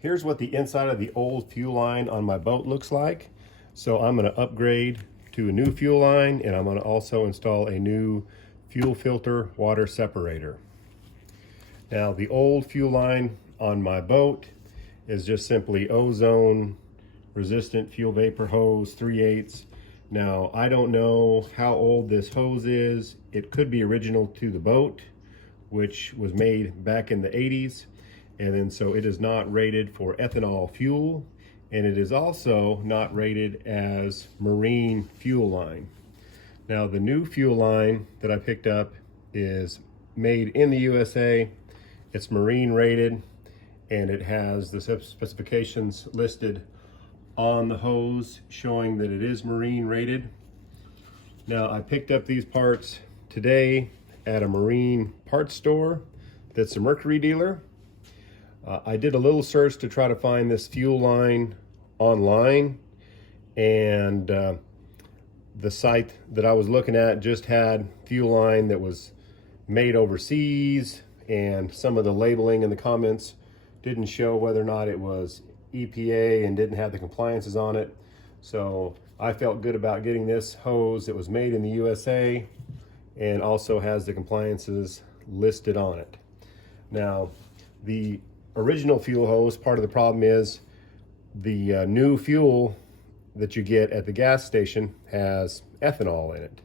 here's what the inside of the old fuel line on my boat looks like. So I'm going to upgrade to a new fuel line, and I'm going to also install a new fuel filter water separator. Now the old fuel line on my boat is just simply ozone resistant fuel vapor hose 3/8. Now I don't know how old this hose is. It could be original to the boat, which was made back in the 80s. And then so it is not rated for ethanol fuel, and it is also not rated as marine fuel line. Now the new fuel line that I picked up is made in the USA. It's marine rated, and it has the specifications listed on the hose showing that it is marine rated. Now I picked up these parts today at a marine parts store that's a Mercury dealer. I did a little search to try to find this fuel line online, and the site that I was looking at just had fuel line that was made overseas, and some of the labeling in the comments didn't show whether or not it was EPA and didn't have the compliances on it. So I felt good about getting this hose that was made in the USA and also has the compliances listed on it. Now the original fuel hose, part of the problem is the new fuel that you get at the gas station has ethanol in it,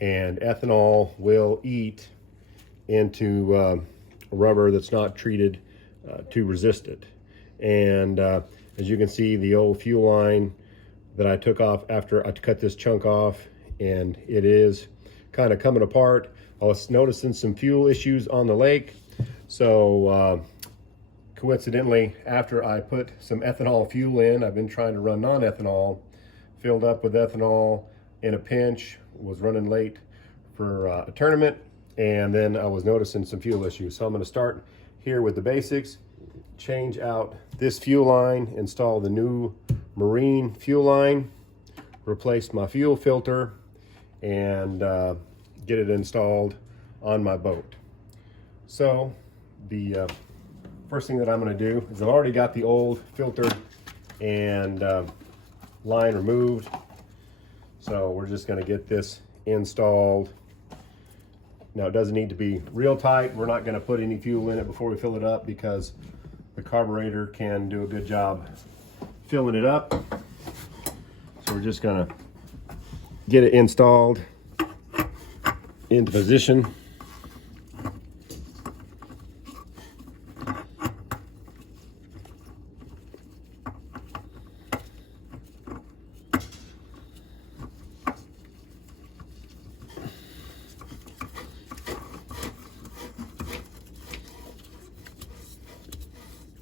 and ethanol will eat into rubber that's not treated to resist it. And as you can see, the old fuel line that I took off after I cut this chunk off, and it is kind of coming apart. I was noticing some fuel issues on the lake, so coincidentally, after I put some ethanol fuel in, I've been trying to run non-ethanol, filled up with ethanol in a pinch, was running late for a tournament, and then I was noticing some fuel issues. So I'm going to start here with the basics, change out this fuel line, install the new marine fuel line, replace my fuel filter, and get it installed on my boat. So the first thing that I'm going to do is I've already got the old filter and line removed, so we're just going to get this installed. Now it doesn't need to be real tight. We're not going to put any fuel in it before we fill it up, because the carburetor can do a good job filling it up. So we're just going to get it installed into position.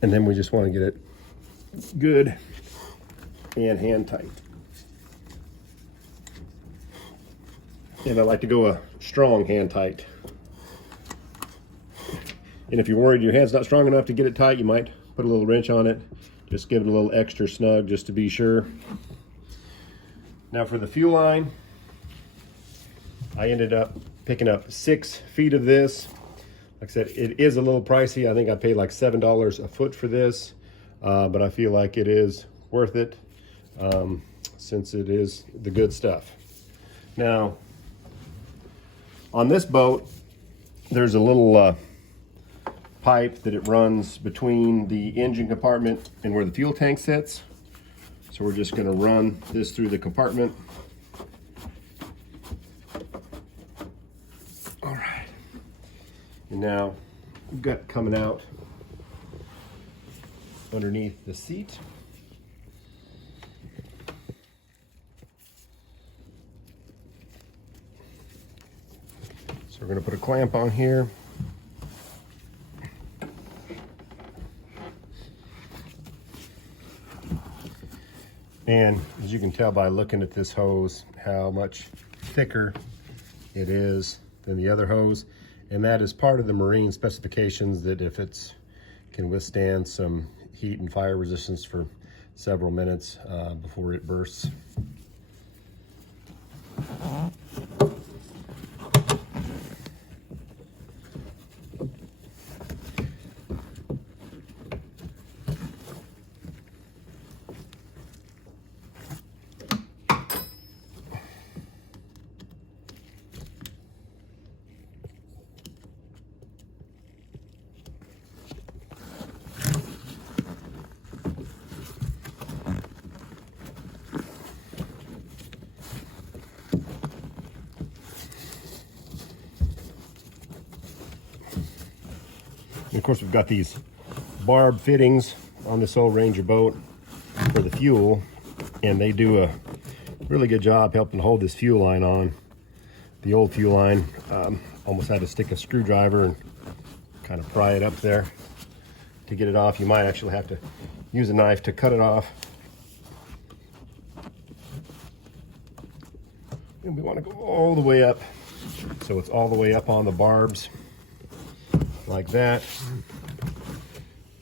And then we just want to get it good and hand tight. And I like to go a strong hand tight. And if you're worried your hand's not strong enough to get it tight, you might put a little wrench on it. Just give it a little extra snug just to be sure. Now for the fuel line, I ended up picking up 6 feet of this. Like I said, it is a little pricey. I think I paid like $7 a foot for this, but I feel like it is worth it since it is the good stuff. Now, on this boat, there's a little pipe that it runs between the engine compartment and where the fuel tank sits. So we're just going to run this through the compartment. All right. And now we've got coming out underneath the seat. So we're going to put a clamp on here. And as you can tell by looking at this hose, how much thicker it is than the other hose. And that is part of the marine specifications, that if it's can withstand some heat and fire resistance for several minutes before it bursts. course, we've got these barb fittings on this old Ranger boat for the fuel, and they do a really good job helping hold this fuel line on. The old fuel line, almost had to stick a screwdriver and kind of pry it up there to get it off. You might actually have to use a knife to cut it off. And we want to go all the way up, so it's all the way up on the barbs like that.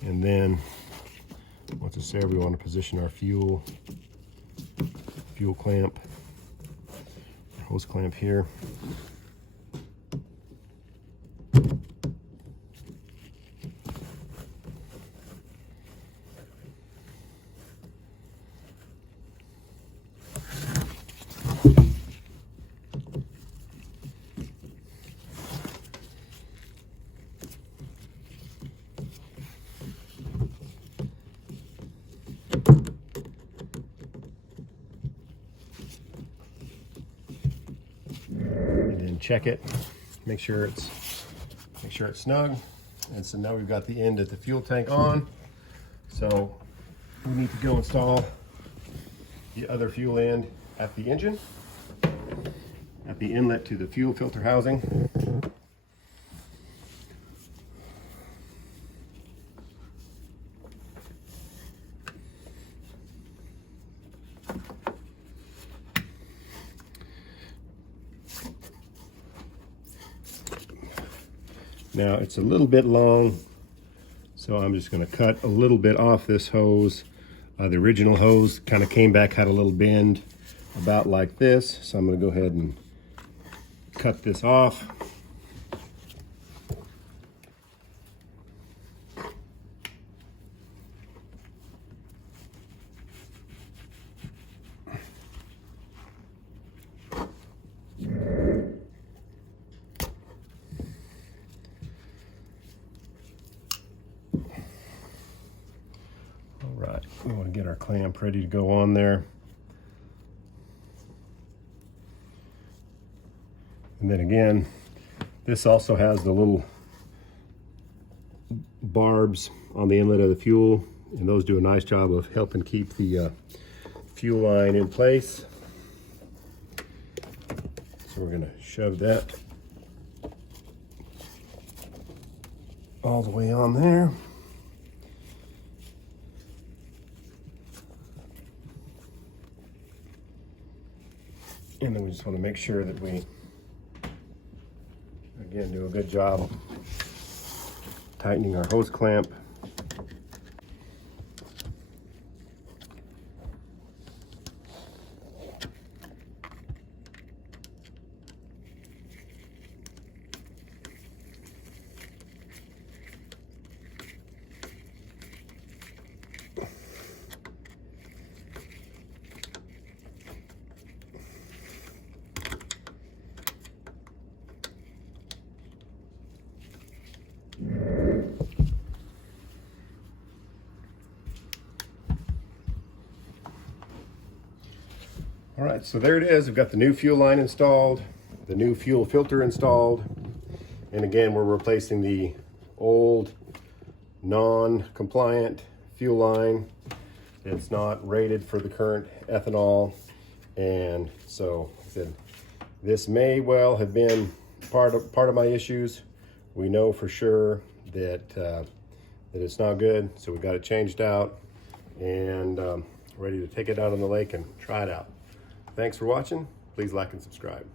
And then once it's there, we want to position our fuel clamp, hose clamp here. Check it, make sure it's snug. And so now we've got the end of the fuel tank on, so we need to go install the other fuel end at the engine, at the inlet to the fuel filter housing. Now it's a little bit long, so I'm just going to cut a little bit off this hose. The original hose kind of came back, had a little bend about like this, so I'm going to go ahead and cut this off. Right, we want to get our clamp ready to go on there. And then again, this also has the little barbs on the inlet of the fuel, and those do a nice job of helping keep the fuel line in place. So we're going to shove that all the way on there. And then we just want to make sure that we, again, do a good job tightening our hose clamp. All right, so there it is. We've got the new fuel line installed, the new fuel filter installed, and again, we're replacing the old non-compliant fuel line. It's not rated for the current ethanol, and so like I said, this may well have been part of my issues. We know for sure that that it's not good, so we got it changed out and ready to take it out on the lake and try it out. Thanks for watching. Please like and subscribe.